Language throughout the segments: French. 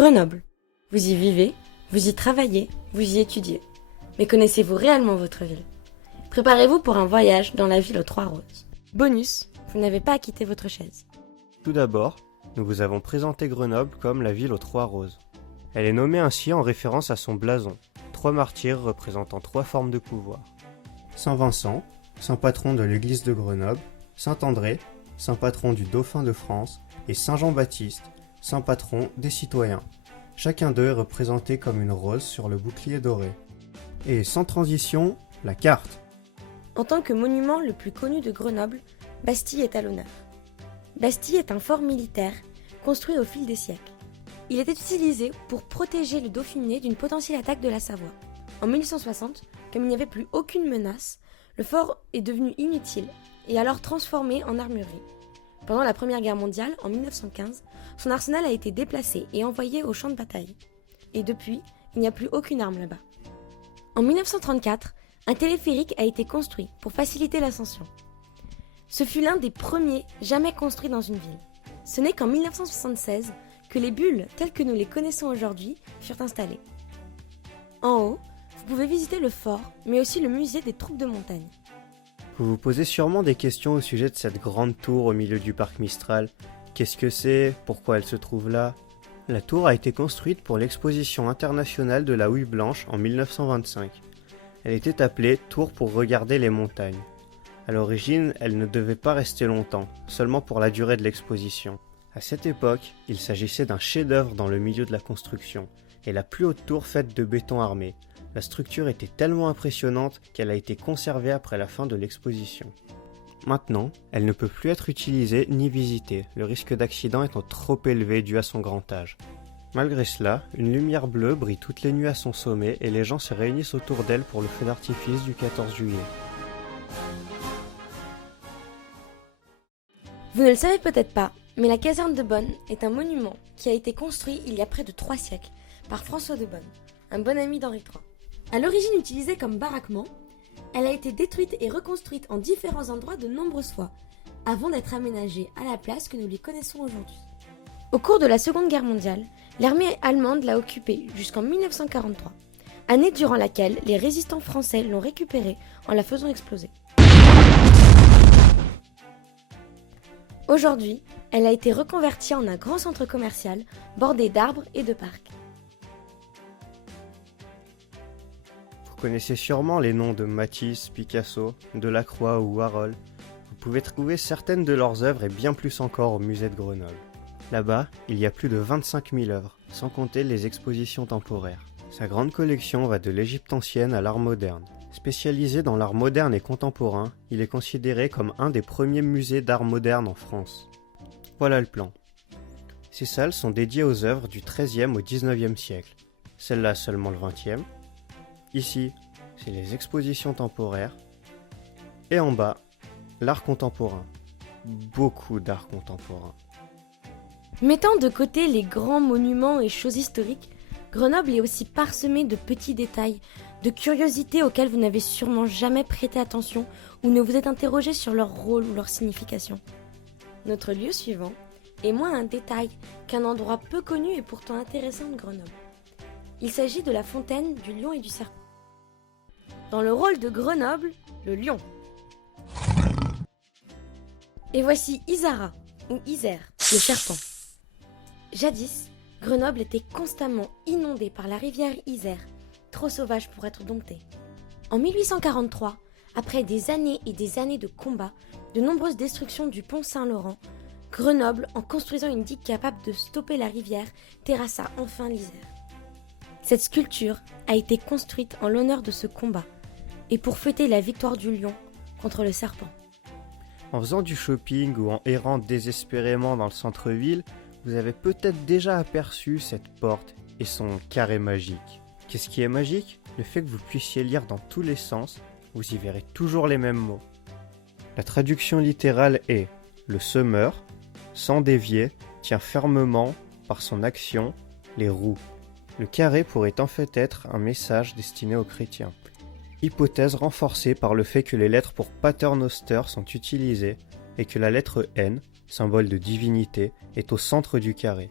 Grenoble. Vous y vivez, vous y travaillez, vous y étudiez. Mais connaissez-vous réellement votre ville? Préparez-vous pour un voyage dans la ville aux 3 roses. Bonus, vous n'avez pas à quitter votre chaise. Tout d'abord, nous vous avons présenté Grenoble comme la ville aux 3 roses. Elle est nommée ainsi en référence à son blason, 3 martyrs représentant 3 formes de pouvoir. Saint Vincent, saint patron de l'église de Grenoble, Saint André, saint patron du dauphin de France, et Saint Jean-Baptiste, saint patron des citoyens. Chacun d'eux est représenté comme une rose sur le bouclier doré. Et sans transition, la carte. En tant que monument le plus connu de Grenoble, Bastille est à l'honneur. Bastille est un fort militaire construit au fil des siècles. Il était utilisé pour protéger le Dauphiné d'une potentielle attaque de la Savoie. En 1860, comme il n'y avait plus aucune menace, le fort est devenu inutile et alors transformé en armurerie. Pendant la Première Guerre mondiale, en 1915, son arsenal a été déplacé et envoyé au champ de bataille. Et depuis, il n'y a plus aucune arme là-bas. En 1934, un téléphérique a été construit pour faciliter l'ascension. Ce fut l'un des premiers jamais construits dans une ville. Ce n'est qu'en 1976 que les bulles, telles que nous les connaissons aujourd'hui, furent installées. En haut, vous pouvez visiter le fort, mais aussi le musée des troupes de montagne. Vous vous posez sûrement des questions au sujet de cette grande tour au milieu du parc Mistral. Qu'est-ce que c'est? Pourquoi elle se trouve là? La tour a été construite pour l'exposition internationale de la houille blanche en 1925. Elle était appelée Tour pour regarder les montagnes. À l'origine, elle ne devait pas rester longtemps, seulement pour la durée de l'exposition. À cette époque, il s'agissait d'un chef-d'œuvre dans le milieu de la construction, et la plus haute tour faite de béton armé. La structure était tellement impressionnante qu'elle a été conservée après la fin de l'exposition. Maintenant, elle ne peut plus être utilisée ni visitée, le risque d'accident étant trop élevé dû à son grand âge. Malgré cela, une lumière bleue brille toutes les nuits à son sommet et les gens se réunissent autour d'elle pour le feu d'artifice du 14 juillet. Vous ne le savez peut-être pas, mais la caserne de Bonne est un monument qui a été construit il y a près de 3 siècles par François de Bonne, un bon ami d'Henri III. À l'origine utilisée comme baraquement, elle a été détruite et reconstruite en différents endroits de nombreuses fois, avant d'être aménagée à la place que nous lui connaissons aujourd'hui. Au cours de la Seconde Guerre mondiale, l'armée allemande l'a occupée jusqu'en 1943, année durant laquelle les résistants français l'ont récupérée en la faisant exploser. Aujourd'hui, elle a été reconvertie en un grand centre commercial bordé d'arbres et de parcs. Vous connaissez sûrement les noms de Matisse, Picasso, Delacroix ou Warhol. Vous pouvez trouver certaines de leurs œuvres et bien plus encore au musée de Grenoble. Là-bas, il y a plus de 25 000 œuvres, sans compter les expositions temporaires. Sa grande collection va de l'Égypte ancienne à l'art moderne. Spécialisé dans l'art moderne et contemporain, il est considéré comme un des premiers musées d'art moderne en France. Voilà le plan. Ces salles sont dédiées aux œuvres du XIIIe au XIXe siècle. Celle-là seulement le XXe. Ici, c'est les expositions temporaires. Et en bas, l'art contemporain. Beaucoup d'art contemporain. Mettant de côté les grands monuments et choses historiques, Grenoble est aussi parsemée de petits détails, de curiosités auxquelles vous n'avez sûrement jamais prêté attention ou ne vous êtes interrogé sur leur rôle ou leur signification. Notre lieu suivant est moins un détail qu'un endroit peu connu et pourtant intéressant de Grenoble. Il s'agit de la fontaine du Lion et du Serpent. Dans le rôle de Grenoble, le lion. Et voici Isara, ou Isère, le serpent. Jadis, Grenoble était constamment inondée par la rivière Isère, trop sauvage pour être domptée. En 1843, après des années et des années de combats, de nombreuses destructions du pont Saint-Laurent, Grenoble, en construisant une digue capable de stopper la rivière, terrassa enfin l'Isère. Cette sculpture a été construite en l'honneur de ce combat et pour fêter la victoire du lion contre le serpent. En faisant du shopping ou en errant désespérément dans le centre-ville, vous avez peut-être déjà aperçu cette porte et son carré magique. Qu'est-ce qui est magique? Le fait que vous puissiez lire dans tous les sens, vous y verrez toujours les mêmes mots. La traduction littérale est « Le semeur, sans dévier, tient fermement, par son action, les roues ». Le carré pourrait en fait être un message destiné aux chrétiens. Hypothèse renforcée par le fait que les lettres pour paternoster sont utilisées et que la lettre N, symbole de divinité, est au centre du carré.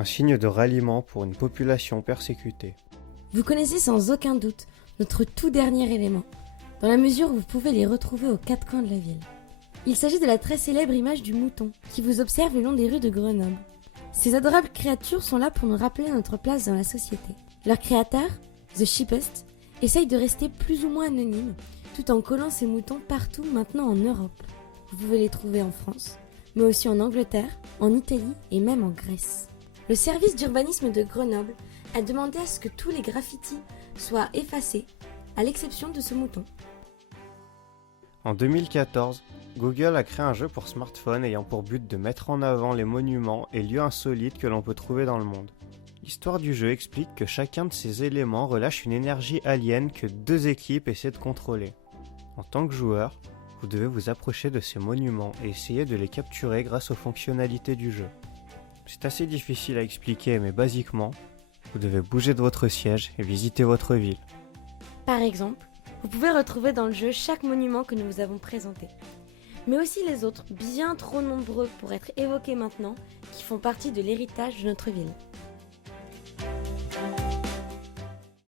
un signe de ralliement pour une population persécutée. Vous connaissez sans aucun doute notre tout dernier élément, dans la mesure où vous pouvez les retrouver aux quatre coins de la ville. Il s'agit de la très célèbre image du mouton qui vous observe le long des rues de Grenoble. Ces adorables créatures sont là pour nous rappeler notre place dans la société. Leur créateur, The Sheepest, essaye de rester plus ou moins anonyme, tout en collant ces moutons partout maintenant en Europe. Vous pouvez les trouver en France, mais aussi en Angleterre, en Italie et même en Grèce. Le service d'urbanisme de Grenoble a demandé à ce que tous les graffitis soient effacés, à l'exception de ce mouton. En 2014, Google a créé un jeu pour smartphone ayant pour but de mettre en avant les monuments et lieux insolites que l'on peut trouver dans le monde. L'histoire du jeu explique que chacun de ces éléments relâche une énergie alien que deux équipes essaient de contrôler. En tant que joueur, vous devez vous approcher de ces monuments et essayer de les capturer grâce aux fonctionnalités du jeu. C'est assez difficile à expliquer, mais basiquement, vous devez bouger de votre siège et visiter votre ville. Par exemple, vous pouvez retrouver dans le jeu chaque monument que nous vous avons présenté, mais aussi les autres, bien trop nombreux pour être évoqués maintenant, qui font partie de l'héritage de notre ville.